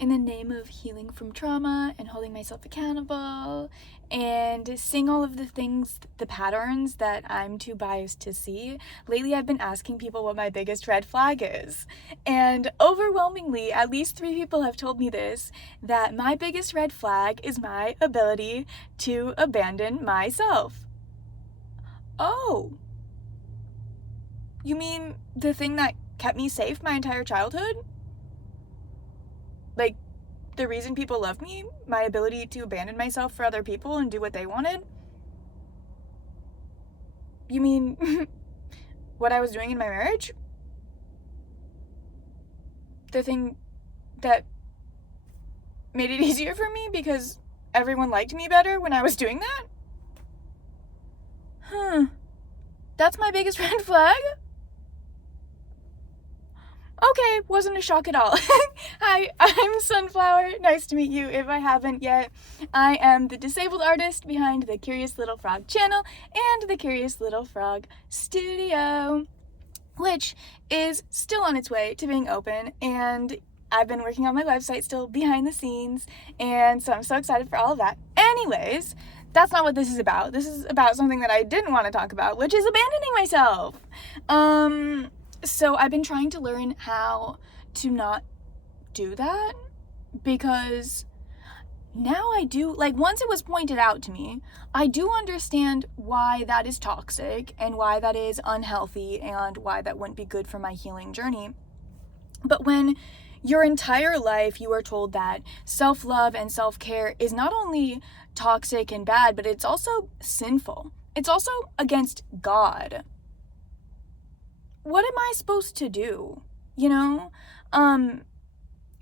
in the name of healing from trauma and holding myself accountable and seeing all of the things, the patterns that I'm too biased to see, lately I've been asking people what my biggest red flag is. And overwhelmingly, at least 3 people have told me this, that my biggest red flag is my ability to abandon myself. Oh. You mean the thing that kept me safe my entire childhood? Like, the reason people love me? My ability to abandon myself for other people and do what they wanted? You mean what I was doing in my marriage? The thing that made it easier for me because everyone liked me better when I was doing that? That's my biggest red flag? Okay, wasn't a shock at all. Hi, I'm Sunflower. Nice to meet you if I haven't yet. I am the disabled artist behind the Curious Little Frog channel and the Curious Little Frog studio, which is still on its way to being open, and I've been working on my website still behind the scenes, and so I'm so excited for all of that. Anyways, that's not what this is about. This is about something that I didn't want to talk about, which is abandoning myself. So I've been trying to learn how to not do that, because now I do, like, once it was pointed out to me, I do understand why that is toxic and why that is unhealthy and why that wouldn't be good for my healing journey. But when your entire life you are told that self-love and self-care is not only toxic and bad, but it's also sinful. It's also against God. What am I supposed to do? You know?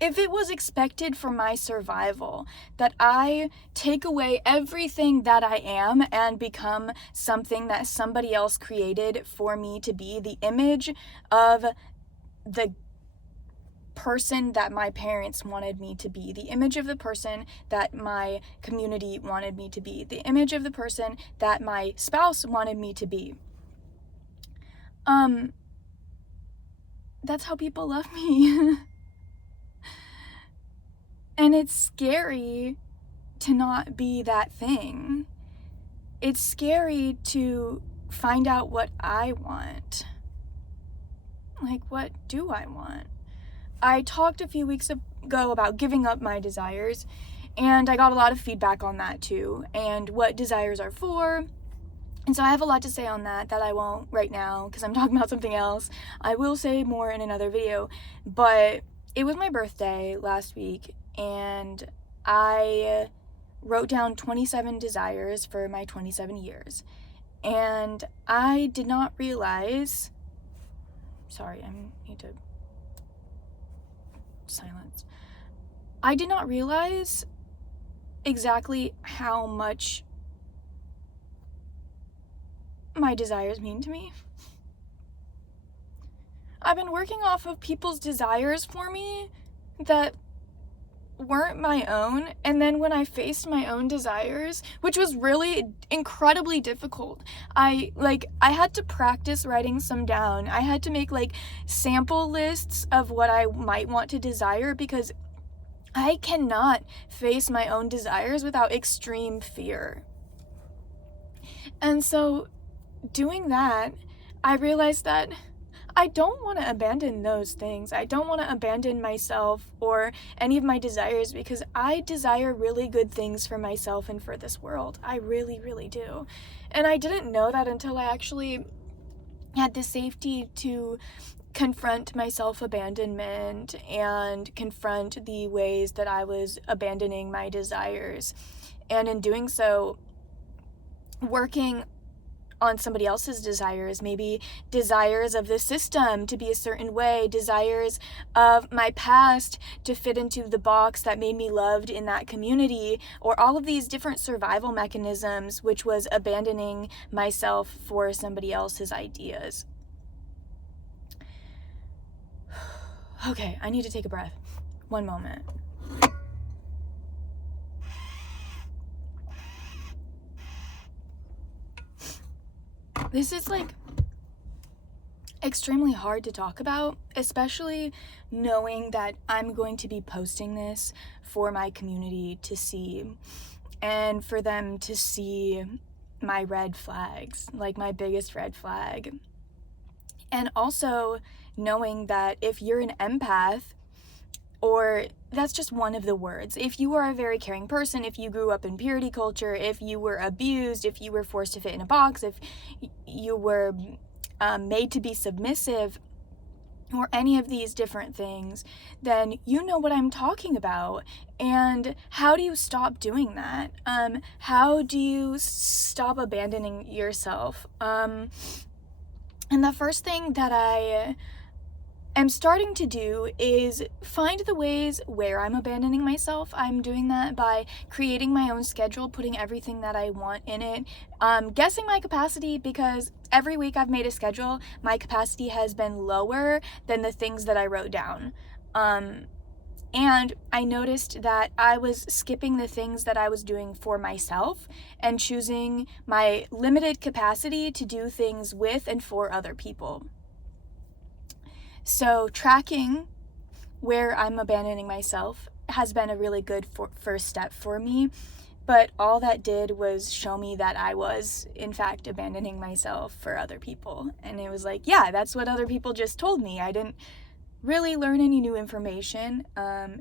If it was expected for my survival that I take away everything that I am and become something that somebody else created for me to be, the image of the person that my parents wanted me to be, the image of the person that my community wanted me to be, the image of the person that my spouse wanted me to be, that's how people love me. And it's scary to not be that thing. It's scary to find out what I want. Like, what do I want? I talked a few weeks ago about giving up my desires, and I got a lot of feedback on that too, and what desires are for. And so I have a lot to say on that I won't right now because I'm talking about something else. I will say more in another video, but it was my birthday last week, and I wrote down 27 desires for my 27 years. And I did not realize, sorry, I need to silence. I did not realize exactly how much my desires mean to me. I've been working off of people's desires for me that weren't my own, and then when I faced my own desires, which was really incredibly difficult, I had to practice writing some down. I had to make like sample lists of what I might want to desire, because I cannot face my own desires without extreme fear. And so doing that, I realized that I don't want to abandon those things. I don't want to abandon myself or any of my desires, because I desire really good things for myself and for this world. I really, really do. And I didn't know that until I actually had the safety to confront my self-abandonment and confront the ways that I was abandoning my desires. And in doing so, working on somebody else's desires, maybe desires of the system to be a certain way, desires of my past to fit into the box that made me loved in that community, or all of these different survival mechanisms, which was abandoning myself for somebody else's ideas. Okay, I need to take a breath. One moment. This is like extremely hard to talk about, especially knowing that I'm going to be posting this for my community to see and for them to see my red flags, like my biggest red flag. And also knowing that if you're an empath, or that's just one of the words, if you are a very caring person, if you grew up in purity culture, if you were abused, if you were forced to fit in a box, if you were made to be submissive, or any of these different things, then you know what I'm talking about. And how do you stop doing that? How do you stop abandoning yourself? And the first thing that I am starting to do is find the ways where I'm abandoning myself. I'm doing that by creating my own schedule, putting everything that I want in it, guessing my capacity, because every week I've made a schedule, my capacity has been lower than the things that I wrote down. And I noticed that I was skipping the things that I was doing for myself and choosing my limited capacity to do things with and for other people. So tracking where I'm abandoning myself has been a really good first step for me, but all that did was show me that I was, in fact, abandoning myself for other people. And it was like, yeah, that's what other people just told me. I didn't really learn any new information.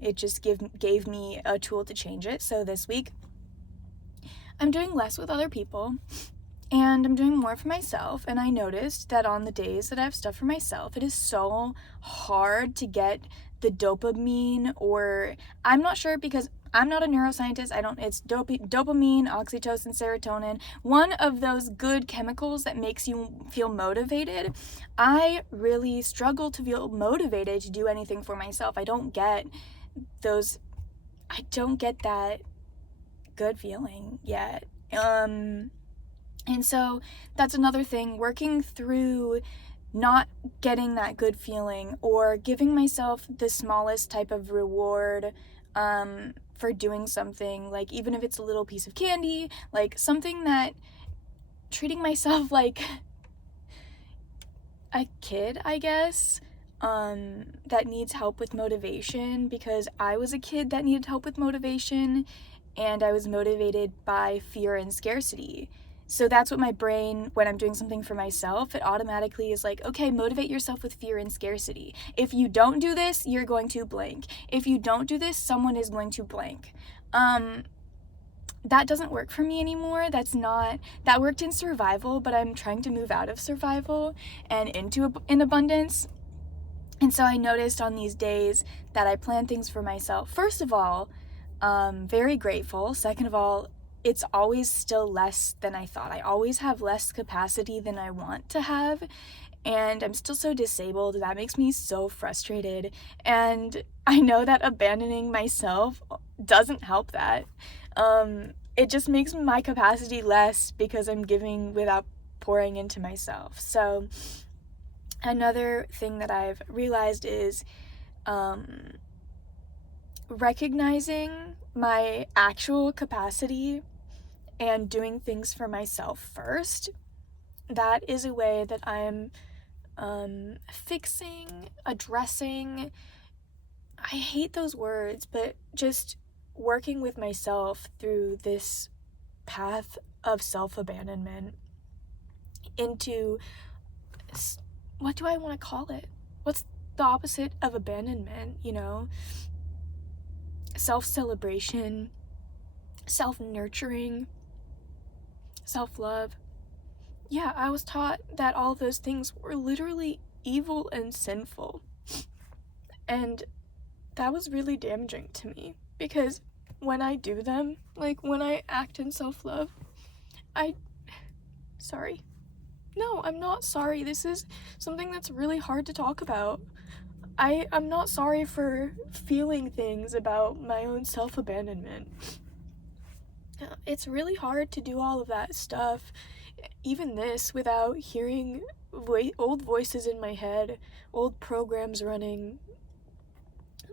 It just gave me a tool to change it. So this week, I'm doing less with other people, and I'm doing more for myself. And I noticed that on the days that I have stuff for myself, it is so hard to get the dopamine, or I'm not sure, because I'm not a neuroscientist. It's dopamine, oxytocin, serotonin, one of those good chemicals that makes you feel motivated. I really struggle to feel motivated to do anything for myself. I don't get that good feeling yet. And so that's another thing, working through not getting that good feeling, or giving myself the smallest type of reward for doing something, like even if it's a little piece of candy, like something that, treating myself like a kid, I guess, that needs help with motivation, because I was a kid that needed help with motivation, and I was motivated by fear and scarcity. So that's what my brain, when I'm doing something for myself, it automatically is like, okay, motivate yourself with fear and scarcity. If you don't do this, you're going to blank. If you don't do this, someone is going to blank. That doesn't work for me anymore. That worked in survival, but I'm trying to move out of survival and into in abundance. And so I noticed on these days that I plan things for myself. First of all, very grateful. Second of all, it's always still less than I thought. I always have less capacity than I want to have, and I'm still so disabled. That makes me so frustrated. And I know that abandoning myself doesn't help that. It just makes my capacity less, because I'm giving without pouring into myself. So another thing that I've realized is recognizing my actual capacity and doing things for myself first. That is a way that I'm addressing, I hate those words, but just working with myself through this path of self-abandonment into, what do I want to call it? What's the opposite of abandonment, Self-celebration, self-nurturing, self-love. Yeah, I was taught that all of those things were literally evil and sinful. And that was really damaging to me, because when I do them, like when I act in self-love, sorry. No, I'm not sorry. This is something that's really hard to talk about. I'm not sorry for feeling things about my own self-abandonment. It's really hard to do all of that stuff, even this, without hearing old voices in my head, old programs running,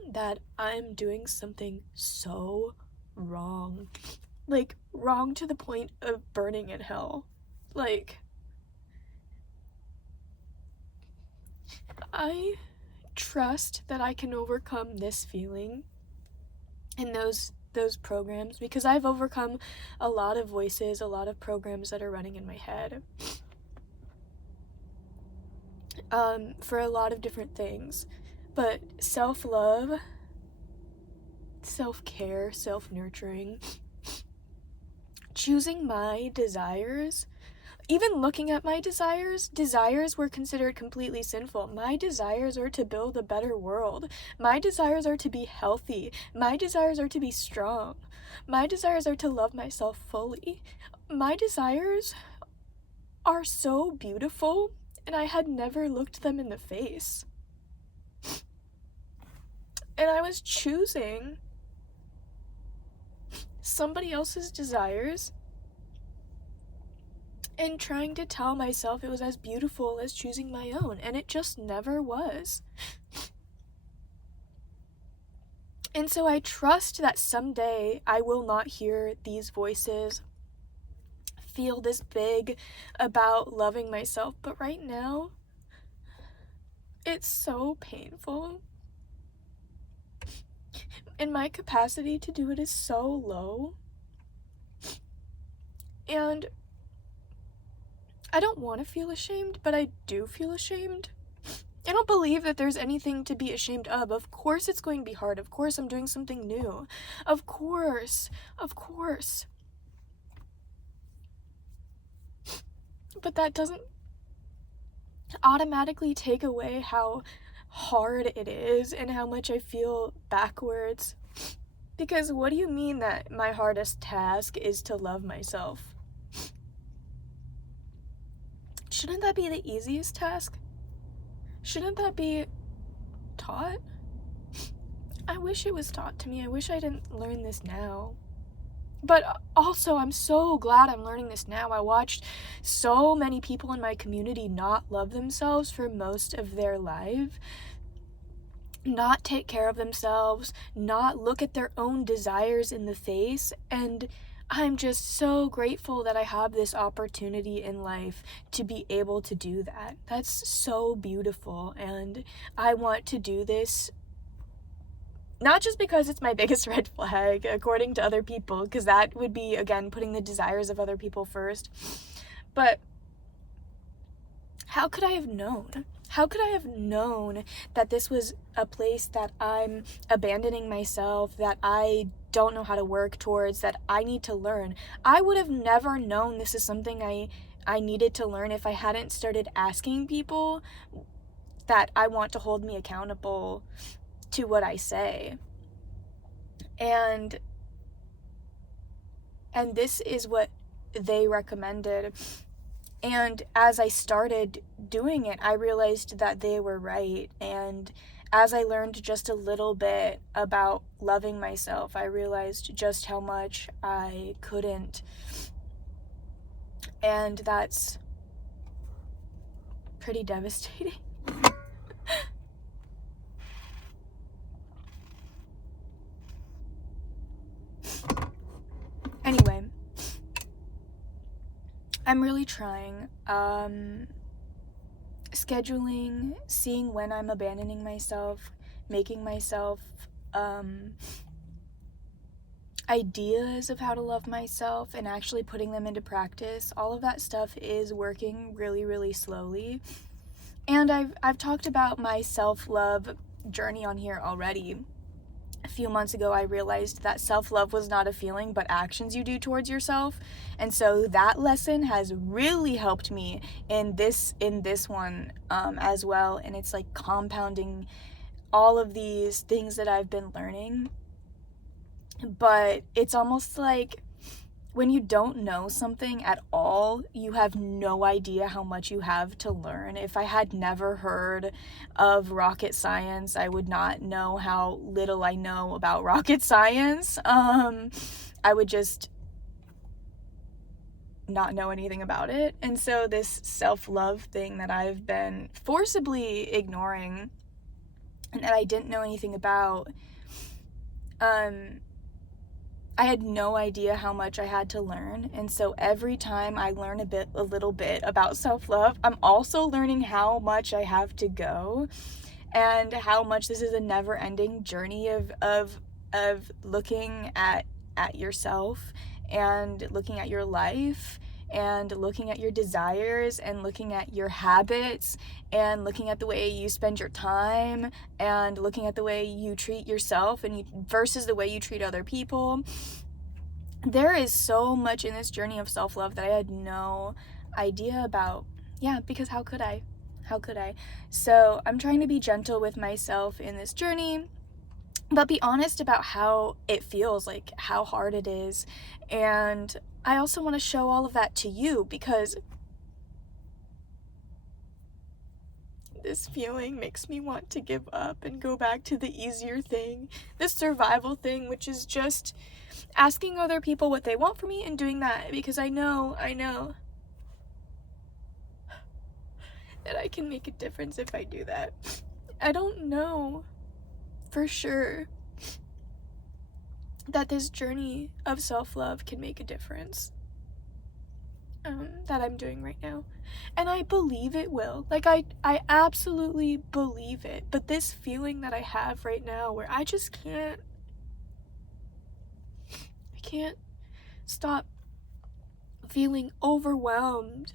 that I'm doing something so wrong. Like, wrong to the point of burning in hell. Like, I trust that I can overcome this feeling and those programs, because I've overcome a lot of voices, a lot of programs that are running in my head, for a lot of different things. But self-love, self-care, self-nurturing, choosing my desires, even looking at my desires were considered completely sinful. My desires are to build a better world. My desires are to be healthy. My desires are to be strong. My desires are to love myself fully. My desires are so beautiful, and I had never looked them in the face. And I was choosing somebody else's desires and trying to tell myself it was as beautiful as choosing my own, and it just never was. And so I trust that someday I will not hear these voices, feel this big about loving myself, but right now, it's so painful. And my capacity to do it is so low. And I don't want to feel ashamed, but I do feel ashamed. I don't believe that there's anything to be ashamed of. Of course it's going to be hard. Of course I'm doing something new. Of course. But that doesn't automatically take away how hard it is and how much I feel backwards. Because what do you mean that my hardest task is to love myself? Shouldn't that be the easiest task? Shouldn't that be taught? I wish it was taught to me. I wish I didn't learn this now. But also, I'm so glad I'm learning this now. I watched so many people in my community not love themselves for most of their life, not take care of themselves, not look at their own desires in the face, and I'm just so grateful that I have this opportunity in life to be able to do that. That's so beautiful, and I want to do this not just because it's my biggest red flag, according to other people, because that would be, again, putting the desires of other people first, but how could I have known? How could I have known that this was a place that I'm abandoning myself, that I don't know how to work towards, that I need to learn? I would have never known this is something I needed to learn if I hadn't started asking people that I want to hold me accountable to what I say. And this is what they recommended. And as I started doing it, I realized that they were right. And as I learned just a little bit about loving myself, I realized just how much I couldn't. And that's pretty devastating. Anyway, I'm really trying. Scheduling, seeing when I'm abandoning myself, making myself ideas of how to love myself and actually putting them into practice. All of that stuff is working really, really slowly. And I've talked about my self-love journey on here already. A few months ago, I realized that self-love was not a feeling, but actions you do towards yourself. And so that lesson has really helped me in this one as well. And it's like compounding all of these things that I've been learning. But it's almost like when you don't know something at all, you have no idea how much you have to learn. If I had never heard of rocket science, I would not know how little I know about rocket science. I would just not know anything about it. And so this self-love thing that I've been forcibly ignoring and that I didn't know anything about, I had no idea how much I had to learn. And so every time I learn a little bit about self-love, I'm also learning how much I have to go and how much this is a never-ending journey of looking at yourself and looking at your life and looking at your desires and looking at your habits and looking at the way you spend your time and looking at the way you treat yourself and versus the way you treat other people. There is so much in this journey of self-love that I had no idea about. Yeah, because how could I? How could I? So I'm trying to be gentle with myself in this journey, but be honest about how it feels, like how hard it is. And I also want to show all of that to you because this feeling makes me want to give up and go back to the easier thing, the survival thing, which is just asking other people what they want from me and doing that, because I know that I can make a difference if I do that. I don't know for sure that this journey of self-love can make a difference that I'm doing right now. And I believe it will. Like, I absolutely believe it. But this feeling that I have right now where I just can't stop feeling overwhelmed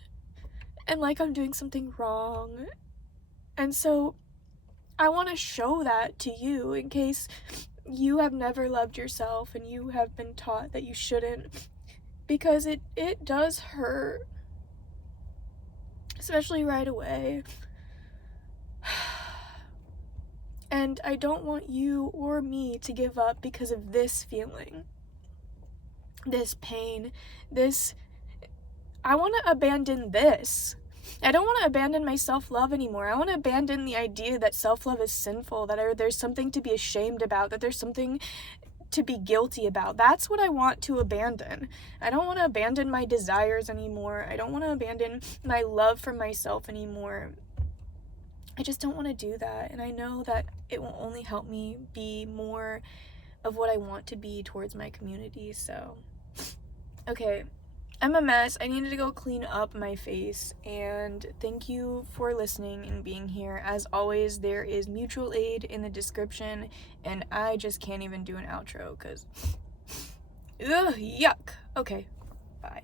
and like I'm doing something wrong. And so I want to show that to you in case you have never loved yourself and you have been taught that you shouldn't, because it does hurt, especially right away. And I don't want you or me to give up because of this feeling, this pain, I want to abandon this. I don't want to abandon my self-love anymore. I want to abandon the idea that self-love is sinful, that there's something to be ashamed about, that there's something to be guilty about. That's what I want to abandon. I don't want to abandon my desires anymore. I don't want to abandon my love for myself anymore. I just don't want to do that. And I know that it will only help me be more of what I want to be towards my community. So, okay. I'm a mess. I needed to go clean up my face, and thank you for listening and being here. As always, there is mutual aid in the description, and I just can't even do an outro because, ugh, yuck. Okay, bye.